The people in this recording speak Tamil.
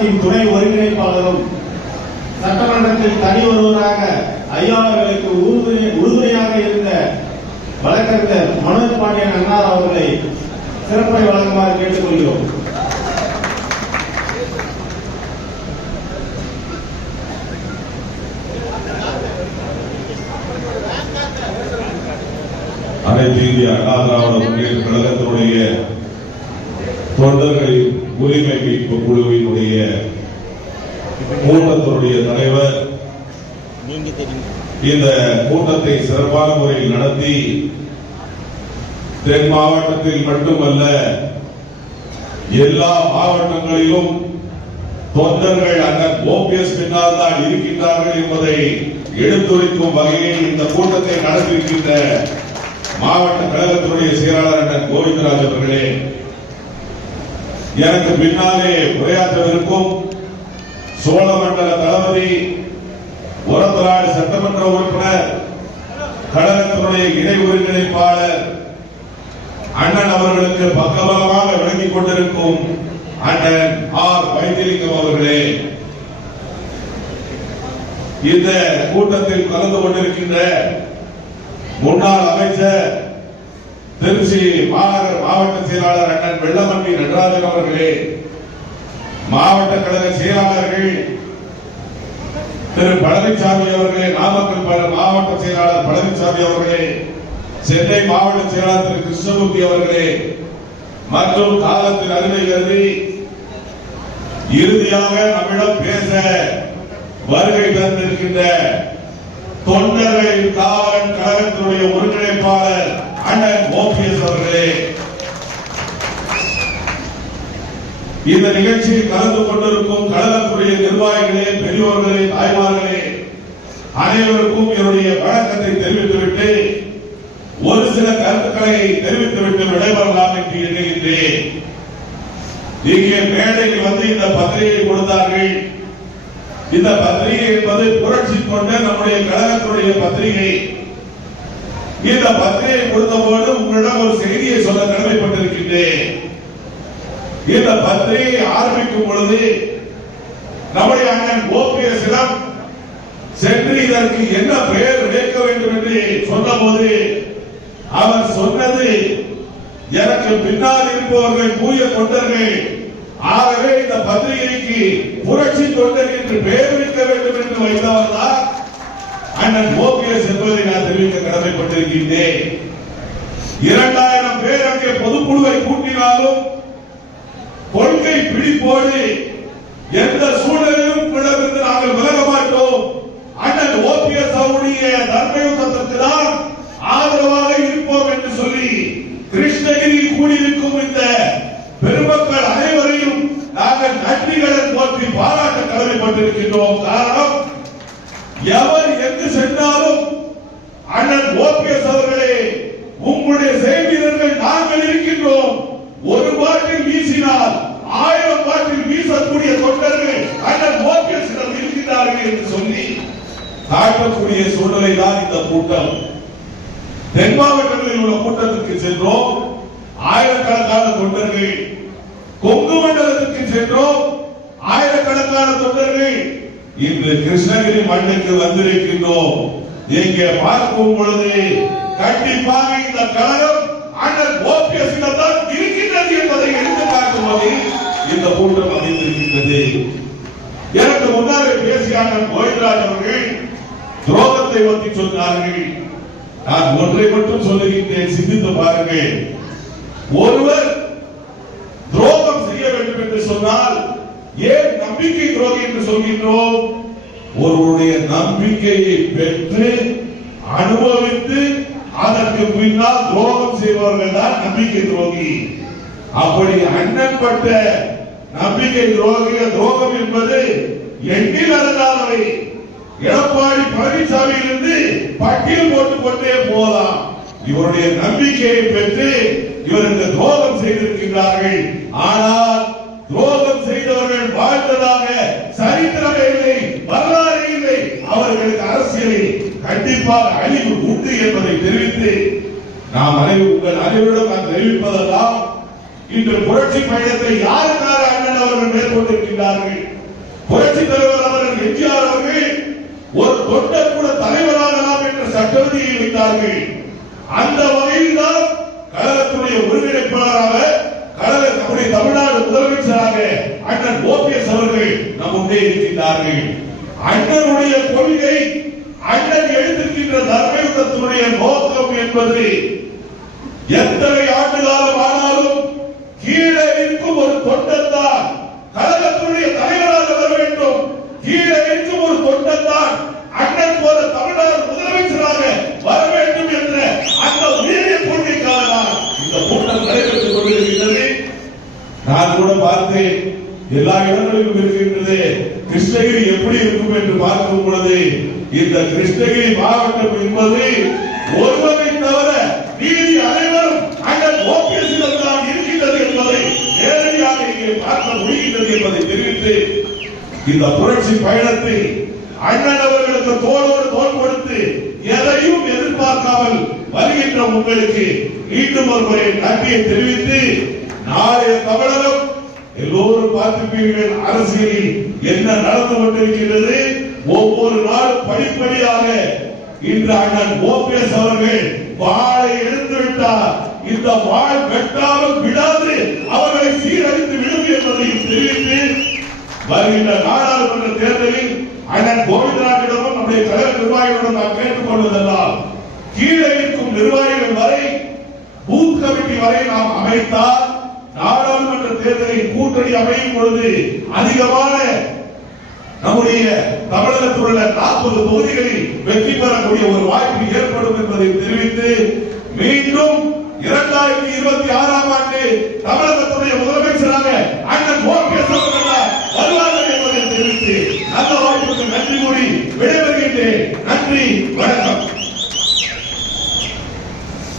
கழகத்தின் துணை ஒருங்கிணைப்பாளரும் சட்டமன்றத்தில் தனி ஒருவராக ஐயாளர்களுக்கு உறுதுணையாக இருந்த வழக்கறிஞர் மனோஜ் பாண்டியன் அண்ணார் அவர்களை சிறப்பை வழங்குமாறு கேட்டுக்கொள்கிறோம். அனைத்து இந்திய அண்ணா திராவிட முன்னேற்ற கழகத்தினுடைய தொண்டர்களின் உரிமை மீட்பு குழுவினுடைய கூட்டத்தினுடைய தலைவர் இந்த கூட்டத்தை சிறப்பான முறையில் நடத்தி தென் மாவட்டத்தில் மட்டுமல்ல எல்லா மாவட்டங்களிலும் தொண்டர்கள் அண்ணன் ஓபிஎஸ் பின்னால் தான் இருக்கின்றார்கள் என்பதை எடுத்துரைக்கும் வகையில் இந்த கூட்டத்தை நடத்தியிருக்கின்ற மாவட்ட கழகத்தினுடைய செயலாளர் அண்ணன் கோவிந்தராஜ் அவர்களே எனக்கு பின்னாலே உரையாற்றவிருக்கும் சோழமண்டல தளபதி உரத்தலாடு சட்டமன்ற உறுப்பினர் கழகத்தினுடைய இணை ஒருங்கிணைப்பாளர் அண்ணன் அவர்களுக்கு பக்கபலமாக விளங்கிக் கொண்டிருக்கும் அண்ணன் ஆர் வைத்திலிங்கம் அவர்களே. இந்த கூட்டத்தில் கலந்து கொண்டிருக்கின்ற முன்னாள் அமைச்சர் திருச்சி மாநகர மாவட்ட செயலாளர் அண்ணன் வெள்ளமண்டி நடராஜன் அவர்களே மாவட்ட கழக செயலாளர்கள் திரு பழனிசாமி அவர்களே நாமக்கல் மாவட்ட செயலாளர் பழனிசாமி அவர்களே சென்னை மாவட்ட செயலாளர் திரு கிருஷ்ணமூர்த்தி அவர்களே மற்றும் காலத்தின் அருமை கருதி இறுதியாக நம்மிடம் பேச வருகை தந்திருக்கின்ற தொண்டர்கள் காவலன் கழகத்தினுடைய ஒருங்கிணைப்பாளர் இந்த நிகழ்ச்சியில் கலந்து கொண்டிருக்கும் கழகத்துடைய நிர்வாகிகளே பெரியோர்களே தாய்மார்களே அனைவருக்கும் என்னுடைய வணக்கத்தை தெரிவித்துவிட்டு ஒரு சில கருத்துக்களை தெரிவித்துவிட்டு விடைபெறலாம் என்று எண்ணுகின்றேன். இங்கே மேடைக்கு வந்து இந்த பத்திரிகை கொடுத்தார்கள். இந்த பத்திரிகை என்பது புரட்சி கொண்ட நம்முடைய கழகத்துடைய பத்திரிகை. இந்த பத்திரிகை கொடுத்தபோது உங்களிடம் ஒரு செய்தியை சொல்ல கடமைப்பட்டிருக்கின்றேன் இந்த பத்திரிகை ஆரம்பிக்கும் பொழுது நம்முடைய அண்ணன் ஓபிஎஸ்ஸிடம் சென்று இதற்கு என்ன பெயர் வைக்க வேண்டும் என்று சொன்னபோது அவர் சொன்னது எனக்கு பின்னால் இருப்பவர்கள் தூய தொண்டர்கள் ஆகவே இந்த பத்திரிகைக்கு புரட்சி தொண்டர் என்று பெயர் வைக்க வேண்டும் என்று வைத்தவர் தான் அண்ணன் ஓபிஎஸ் என்பதை நான் தெரிவிக்க கடமைப்பட்டிருக்கின்றேன். இரண்டாயிரம் பேர் அங்கே பொதுக்குழுவை கூட்டினாலும் கொள்கை பிடிப்போடு எந்த சூழலிலும் உங்களிடமிருந்து நாங்கள் விலக மாட்டோம். அண்ணன் ஓபிஎஸ் அவருடைய தர்மயுத்தத்திற்கு தான் ஆதரவாக இருப்போம் என்று சொல்லி கிருஷ்ணகிரியில் கூடியிருக்கும் இந்த பெருமக்கள் அனைவரையும் நாங்கள் நன்றிகளை போற்றி பாராட்ட கடமைப்பட்டிருக்கின்றோம். காரணம் எவர் எங்கு சென்றாலும் அண்ணன் ஓபிஎஸ் வீசக்கூடிய தொண்டர்கள் அண்ணன் ஓபிஎஸ் இருக்கின்றார்கள் என்று சொல்லி காட்டக்கூடிய சூழ்நிலை தான் இந்த கூட்டம். தென் மாவட்டங்களில் உள்ள கூட்டத்திற்கு சென்றோம். ஆயிரக்கணக்கான தொண்டர்கள் கொங்கு மண்டலத்திற்கு சென்றோம். ஆயிரக்கணக்கான தொண்டர்கள் இன்று கிருஷ்ணகிரி மண்ணுக்கு வந்திருக்கின்றோம். இங்கே பார்க்கும் பொழுது கண்டிப்பாக இந்த கழகம் அண்ணன் ஓபிஎஸ் தான் இருக்கின்றது என்பதை எடுத்து பார்க்கும் போது இந்த கூட்டம் அமைந்திருக்கின்றது. எனக்கு முன்னாலே பேசிய கோவிந்தராஜ் அவர்கள் துரோகத்தை பற்றி சொன்னார்கள். நான் ஒன்றை மட்டும் சொல்லுகின்றேன் சிந்தித்து பாருங்கள். ஒருவர் துரோகம் செய்ய வேண்டும் என்று சொன்னால் ஏன் நம்பிக்கை துரோகி என்று சொல்கின்றோம்? ஒருவருடைய நம்பிக்கையை பெற்று அனுபவித்து அதற்கு பின்னால் துரோகம் செய்பவர்கள் தான் நம்பிக்கை துரோகி. அப்படி அண்ணன் பட்ட நம்பிக்கை துரோகிய துரோகம் என்பது எண்ணில் அடங்காதவை எடப்பாடி பழனிசாமியிலிருந்து பட்டியல் போட்டுக் கொண்டே போகலாம். இவருடைய நம்பிக்கையை பெற்று இவருக்கு துரோகம் செய்திருக்கின்றார்கள். ஆனால் துரோகம் செய்தவர்கள் வாழ்ந்ததாக சரித்திரமே இல்லை வரலாறு இல்லை. அவர்களுக்கு அரசியலில் கண்டிப்பாக அழிவு உண்டு என்பதை தெரிவித்து நாம் அனைவரும் உங்கள் அனைவரிடம் நான் தெரிவிப்பதெல்லாம் இன்று புரட்சி பயணத்தை யாருக்காக அண்ணன் அவர்கள் மேற்கொண்டிருக்கின்றார்கள். புரட்சி தலைவர் அவர்கள் எம்ஜிஆர் அவர்கள் ஒரு தொண்டர் கூட தலைவராகலாம் என்ற சட்டவதியை வைத்தார்கள். அந்த வகையில் தான் கழகத்துடைய ஒருங்கிணைப்பாளராக கழக நம்முடைய தமிழ்நாடு முதலமைச்சராக அண்ணன் ஓபிஎஸ் அவர்கள் நம்முடைய இருக்கின்றார்கள். அண்ணனுடைய கொள்கை அண்ணன் எழுத்திருக்கின்ற தர்மயுகத்தினுடைய நோக்கம் என்பது எத்தனை ஆண்டு காலம் ஆனாலும் கீழே இருக்கும் ஒரு தொண்டன் தான் கழகத்துடைய தலைவராக வர வேண்டும் கீழே இருக்கும் ஒரு தொண்டன் தான் அண்ணன் போல தமிழ்நாடு முதலமைச்சராக வர வேண்டும் என்ற அந்த உயரிய கொள்கைக்காக தான் இந்த கூட்டம் நடைபெற்றுக் கொண்டிருக்கின்றது நான் கூட பார்த்தேன் எல்லா இடங்களிலும் இருக்கின்றது. கிருஷ்ணகிரி எப்படி இருக்கும் என்று பார்க்கும் பொழுது இந்த கிருஷ்ணகிரி மாவட்டம் என்பது ஒருவரை தவிர நீதி அனைவரும் அண்ணன் ஓபிஎஸ் தான் இருக்கின்றது என்பதை நேரடியாக இங்கே பார்க்க முடிகின்றது என்பதை தெரிவித்து இந்த புரட்சி பயணத்தை அண்ணன் அவர்களுக்கு தோளோடு தோல் கொடுத்து எதையும் எதிர்பார்க்காமல் வருகின்ற உங்களுக்கு மீண்டும் ஒரு முறை நன்றியை தெரிவித்து நாளைய தமிழகம் எல்லோரும் பார்த்திருப்பீர்கள் அரசியலில் என்ன நடந்து கொண்டிருக்கிறது? ஒவ்வொரு நாள் படிப்படியாக இன்று அண்ணன் ஓபிஎஸ் அவர்கள் வாழை எடுத்து விட்டார். இந்த வாழ் வெட்டாமல் விடாது அவர்களை சீரழித்து விடும் என்பதையும் தெரிவித்து வருகின்ற நாடாளுமன்ற தேர்தலில் அண்ணன் கோவிந்தராஜிடமும் நம்முடைய கழக நிர்வாகிகளிடம் நாம் கேட்டுக் கொள்வதெல்லாம் கீழே இருக்கும் நிர்வாகிகள் வரை பூத் கமிட்டி வரை நாம் அமைத்தால் தேர்தலில் கூட்டணி அமையும் பொழுது அதிகமான நம்முடைய தமிழகத்தில் உள்ள நாற்பது தொகுதிகளில் வெற்றி பெறக்கூடிய ஒரு வாய்ப்பு ஏற்படும் என்பதை தெரிவித்து மீண்டும் இரண்டாயிரத்தி இருபத்தி ஆறாம் ஆண்டு தமிழகத்துடைய முதலமைச்சராக அண்ணன் ஓபிஎஸ் வருவார்கள் என்பதை தெரிவித்து நல்ல வாய்ப்புக்கு நன்றி கூறி விடைபெறுகின்றேன். நன்றி.